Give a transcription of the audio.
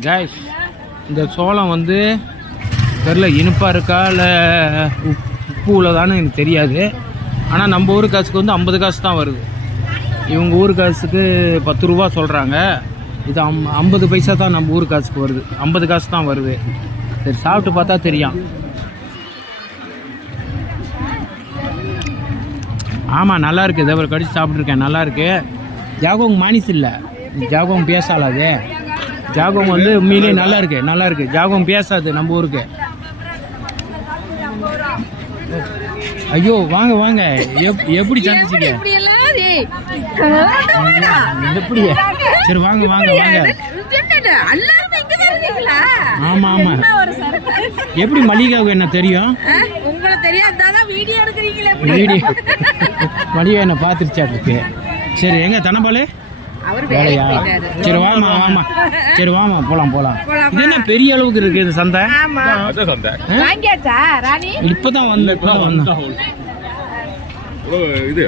Guys, இந்த சோளம் வந்து தெரியல இனிப்பாக இருக்கா இல்லை உப்பு உள்ளதான்னு எனக்கு தெரியாது. ஆனால் நம்ம ஊர் காசுக்கு வந்து 50 காசு தான் வருது. இவங்க ஊர் காசுக்கு 10 ரூபா சொல்கிறாங்க. இது 50 பைசா தான் நம்ம ஊர் காசுக்கு வருது. 50 காசு தான் வருது. சரி, சாப்பிட்டு பார்த்தா தெரியும். ஆமாம், நல்லா இருக்குது. இதை ஒரு கடிச்சு சாப்பிட்ருக்கேன், நல்லா இருக்குது. ஜாகோங் மானிஸ் இல்லை, ஜாகோங் பேசாது. ஜாகோங் வந்து உண்மையிலே நல்லா இருக்குது, நல்லா இருக்குது. ஜாகோங் பேசாது நம்ம ஊருக்கு. ஐயோ, வாங்க வாங்க. எப்படி சந்திச்சிங்க? எப்படி? சரி, வாங்க வாங்க வாங்க. ஆமா ஆமா. எப்படி மளிகாவுக்கு என்ன தெரியும்? வீடியோ மளிகா என்ன பார்த்துருச்சாட்டு. சரி, எங்க தனபாலு வேலையா? சரி வாமா வாமா. சரி வாமா, போலாம் போலாம். இது என்ன பெரிய அளவுக்கு இருக்கு இந்த சந்தை? இப்பதான் வந்து இது